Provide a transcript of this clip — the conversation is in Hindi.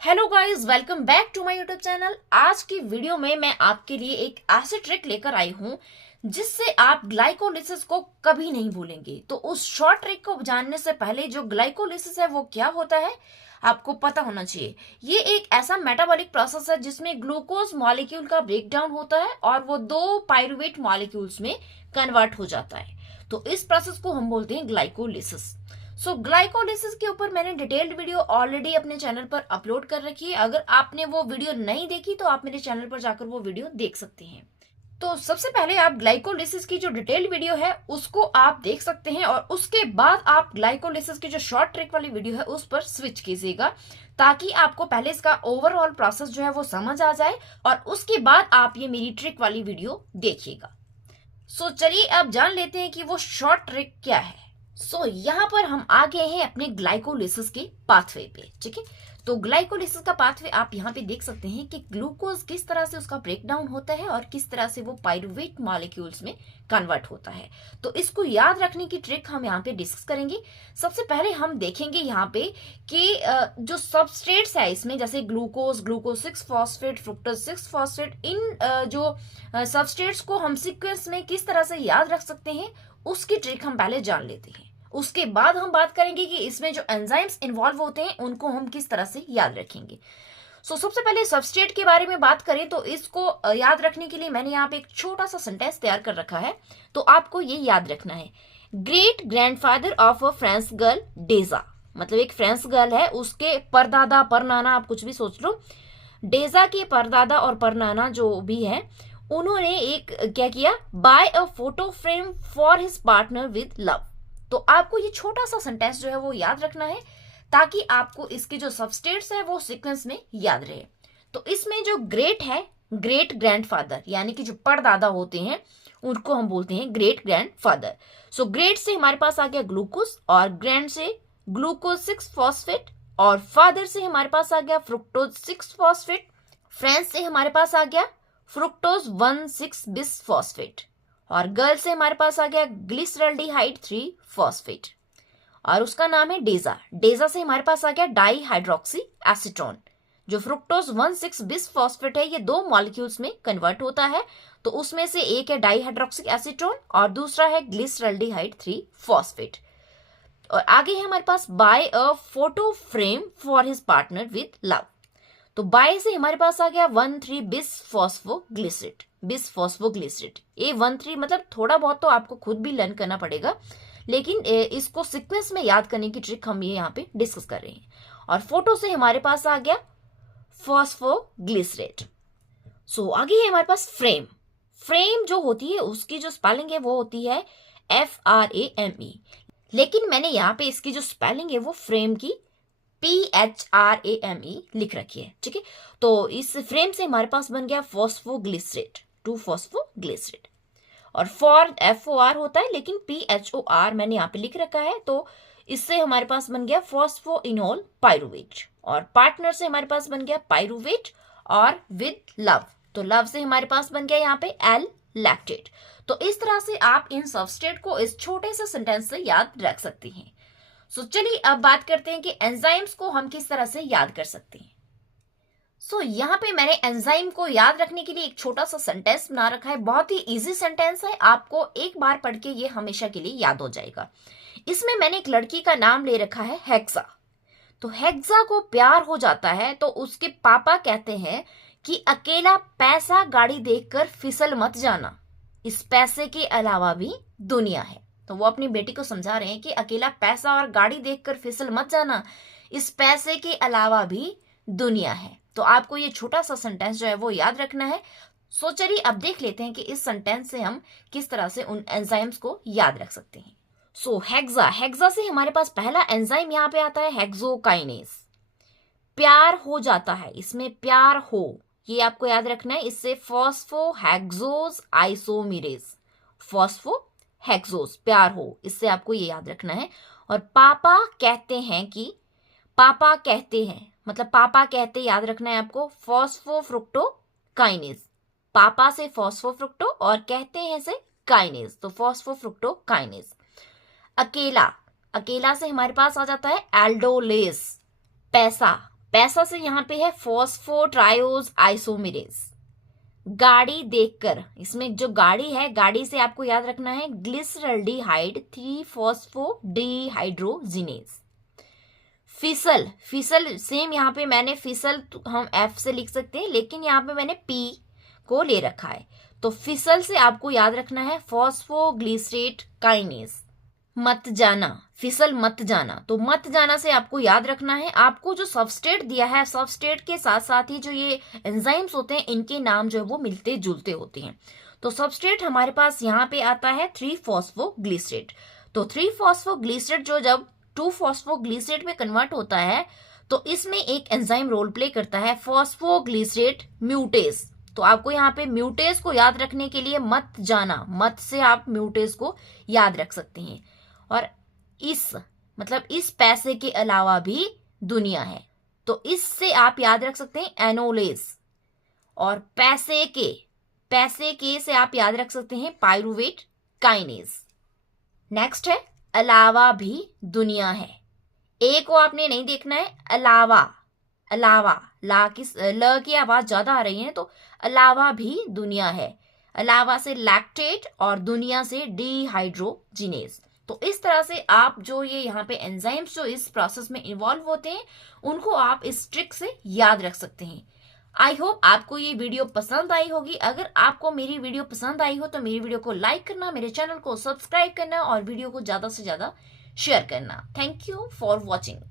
Hello guys, welcome back to my YouTube channel. आज की वीडियो में मैं आपके लिए एक ऐसी ट्रिक लेकर आई हूं जिससे आप ग्लाइकोलिसिस को कभी नहीं भूलेंगे। तो उस शॉर्ट ट्रिक को जानने से पहले जो ग्लाइकोलिसिस है वो क्या होता है आपको पता होना चाहिए। ये एक ऐसा मेटाबॉलिक प्रोसेस है जिसमें ग्लूकोज मॉलिक्यूल का ब्रेकडाउन होता है और वो दो पायरुवेट मॉलिक्यूल्स में कन्वर्ट हो जाता है। तो इस प्रोसेस को हम बोलते हैं ग्लाइकोलिसिस। ग्लाइकोलिसिस के ऊपर मैंने डिटेल्ड वीडियो ऑलरेडी अपने चैनल पर अपलोड कर रखी है। अगर आपने वो वीडियो नहीं देखी तो आप मेरे चैनल पर जाकर वो वीडियो देख सकते हैं। तो सबसे पहले आप ग्लाइकोलिसिस की जो डिटेल्ड वीडियो है उसको आप देख सकते हैं और उसके बाद आप ग्लाइकोलिसिस की जो शॉर्ट ट्रिक वाली वीडियो है उस पर स्विच कीजिएगा, ताकि आपको पहले इसका ओवरऑल प्रोसेस जो है वो समझ आ जाए और उसके बाद आप ये मेरी ट्रिक वाली वीडियो देखिएगा। चलिए अब जान लेते हैं कि वो शॉर्ट ट्रिक क्या है। यहाँ पर हम आ गए हैं अपने ग्लाइकोलिसिस के पाथवे पे। ठीक है, तो ग्लाइकोलिसिस का पाथवे आप यहाँ पे देख सकते हैं कि ग्लूकोज किस तरह से उसका ब्रेकडाउन होता है और किस तरह से वो पायरुवेट मॉलिक्यूल्स में कन्वर्ट होता है। तो इसको याद रखने की ट्रिक हम यहाँ पे डिस्कस करेंगे। सबसे पहले हम देखेंगे यहाँ पे कि जो सबस्ट्रेट्स है इसमें, जैसे glucose, glucose 6 phosphate, fructose 6 phosphate, इन जो सबस्ट्रेट्स को हम सीक्वेंस में किस तरह से याद रख सकते हैं उसकी ट्रिक हम पहले जान लेते हैं। उसके बाद हम बात करेंगे कि इसमें जो एंजाइम्स इन्वॉल्व होते हैं उनको हम किस तरह से याद रखेंगे। सबसे पहले सबस्ट्रेट के बारे में बात करें तो इसको याद रखने के लिए मैंने यहाँ पे एक छोटा सा सेंटेंस तैयार कर रखा है। तो आपको ये याद रखना है, great grandfather of a French girl डेजा। मतलब एक फ्रेंच गर्ल है, उसके परदादा परनाना, आप कुछ भी सोच लो, डेजा के परदादा और परनाना जो भी है उन्होंने एक क्या किया, buy a photo frame for his partner with love. तो आपको ये छोटा सा सेंटेंस जो है वो याद रखना है ताकि आपको इसके जो सबस्टेट्स है वो सीक्वेंस में याद रहे। तो इसमें जो ग्रेट है, ग्रेट ग्रैंडफादर, यानी कि जो परदादा होते हैं उनको हम बोलते हैं ग्रेट ग्रैंडफादर। ग्रेट से हमारे पास आ गया ग्लूकोज और ग्रैंड से ग्लूकोज 6 फॉस्फेट और फादर से हमारे पास आ गया फ्रुक्टोज 6 फॉस्फेट। फ्रेंच से हमारे पास आ गया फ्रुक्टोज 1,6 बिस फॉस्फेट और गर्ल से हमारे पास आ गया ग्लिसरल्डिहाइड 3 फॉस्फेट और उसका नाम है डेजा। डेजा से हमारे पास आ गया डाई हाइड्रोक्सी एसीटोन। जो फ्रुक्टोज 1,6 बिस फॉस्फेट है ये दो मॉलिक्यूल्स में कन्वर्ट होता है, तो उसमें से एक है डाई हाइड्रोक्सी एसीटोन और दूसरा है ग्लिसरल्डिहाइड 3 फॉस्फेट। और आगे है हमारे पास buy a photo frame for his partner with love. तो बाय से हमारे पास आ गया 1,3 बिस फॉस्फोग्लिसरेट, बिस फॉस्फोग्लिसरेट। ये 1,3 मतलब थोड़ा बहुत तो आपको खुद भी लर्न करना पड़ेगा, लेकिन इसको सीक्वेंस में याद करने की ट्रिक हम ये यहाँ पे डिस्कस कर रहे हैं। और फोटो से हमारे पास आ गया फॉस्फोग्लिसरेट। आगे है हमारे पास फ्रेम। फ्रेम जो होती है उसकी जो स्पेलिंग है वो होती है FRAME, लेकिन मैंने यहाँ पे इसकी जो स्पेलिंग है वो फ्रेम की PHRAME लिख रखी है। ठीक है, तो इस फ्रेम से हमारे पास बन गया फॉस्फोग्लिसरेट, 2 फॉस्फोग्लिसरेट। और फॉर FOR होता है, लेकिन PHOR मैंने यहाँ पे लिख रखा है, तो इससे हमारे पास बन गया फॉस्फोइनोल पायरुवेट। और पार्टनर से हमारे पास बन गया पायरुवेट और विद लव, तो लव से हमारे पास बन गया यहाँ पे L लैक्टेट। तो इस तरह से आप इन सबस्ट्रेट को इस छोटे से सेंटेंस से याद रख सकते हैं। चलिए अब बात करते हैं कि एंजाइम्स को हम किस तरह से याद कर सकते हैं। यहाँ पे मैंने एंजाइम को याद रखने के लिए एक छोटा सा सेंटेंस बना रखा है। बहुत ही इजी सेंटेंस है, आपको एक बार पढ़ के ये हमेशा के लिए याद हो जाएगा। इसमें मैंने एक लड़की का नाम ले रखा है हेक्सा। तो हेक्सा को प्यार हो जाता है तो उसके पापा कहते हैं कि अकेला पैसा गाड़ी देखकर फिसल मत जाना, इस पैसे के अलावा भी दुनिया है। तो वो अपनी बेटी को समझा रहे हैं कि अकेला पैसा और गाड़ी देखकर फिसल मत जाना, इस पैसे के अलावा भी दुनिया है। तो आपको ये छोटा सा सेंटेंस जो है वो याद रखना है। चलिए अब देख लेते हैं कि इस सेंटेंस से हम किस तरह से उन एंजाइम्स को याद रख सकते हैं। हेक्सा, हेक्सा से हमारे पास पहला एंजाइम यहाँ पे आता है हेक्सोकाइनेज। प्यार हो जाता है, इसमें प्यार हो, ये आपको याद रखना है। इससे फॉस्फोहेक्सोज आइसोमेरेज, फॉस्फोहेक्सोज प्यार हो, इससे आपको ये याद रखना है। और पापा कहते हैं कि, पापा कहते हैं मतलब पापा कहते याद रखना है आपको फॉस्फोफ्रुक्टोकाइनेज। पापा से फॉस्फोफ्रुक्टो और कहते हैं से काइनेज, तो फॉस्फोफ्रुक्टोकाइनेज। अकेला, अकेला से हमारे पास आ जाता है एल्डोलेस, पैसा, पैसा से यहाँ पे है फॉस्फोट्रायोज आइसोमेरेज। गाड़ी देखकर, इसमें जो गाड़ी है, गाड़ी से आपको याद रखना है ग्लिसरल्डिहाइड 3-फॉस्फोडिहाइड्रोजिनेज। फिसल, फिसल सेम यहाँ पे मैंने फिसल हम एफ से लिख सकते हैं, लेकिन यहाँ पे मैंने पी को ले रखा है। तो फिसल से आपको याद रखना है फॉस्फोग्लिसरेट काइनेज। मत जाना, फिसल मत जाना, तो मत जाना से आपको याद रखना है, आपको जो सबस्ट्रेट दिया है, सबस्ट्रेट के साथ साथ ही जो ये एंजाइम्स होते हैं, इनके नाम जो है वो मिलते जुलते होते हैं। तो सबस्ट्रेट हमारे पास यहाँ पे आता है 3-फॉस्फोग्लिसरेट। तो 3-फॉस्फोग्लिसरेट जो जब 2-फॉस्फोग्लिसरेट में कन्वर्ट होता है, तो इसमें एक एंजाइम रोल प्ले करता है फॉस्फोग्लिसरेट म्यूटेज। तो आपको यहाँ पे म्यूटेज को याद रखने के लिए मत जाना, मत से आप म्यूटेज को याद रख सकते हैं। और इस मतलब इस पैसे के अलावा भी दुनिया है, तो इससे आप याद रख सकते हैं एनोलेज। और पैसे के से आप याद रख सकते हैं पाइरुवेट काइनेज। नेक्स्ट है अलावा भी दुनिया है। ए को आपने नहीं देखना है, अलावा, अलावा ल की आवाज ज्यादा आ रही है, तो अलावा भी दुनिया है। अलावा से लैक्टेट और दुनिया से डिहाइड्रोजिनेज। तो इस तरह से आप जो ये यहाँ पे एंजाइम्स जो इस प्रोसेस में इन्वॉल्व होते हैं, उनको आप इस ट्रिक से याद रख सकते हैं। आई होप आपको ये वीडियो पसंद आई होगी। अगर आपको मेरी वीडियो पसंद आई हो तो मेरी वीडियो को लाइक करना, मेरे चैनल को सब्सक्राइब करना और वीडियो को ज्यादा से ज्यादा शेयर करना। Thank you for watching.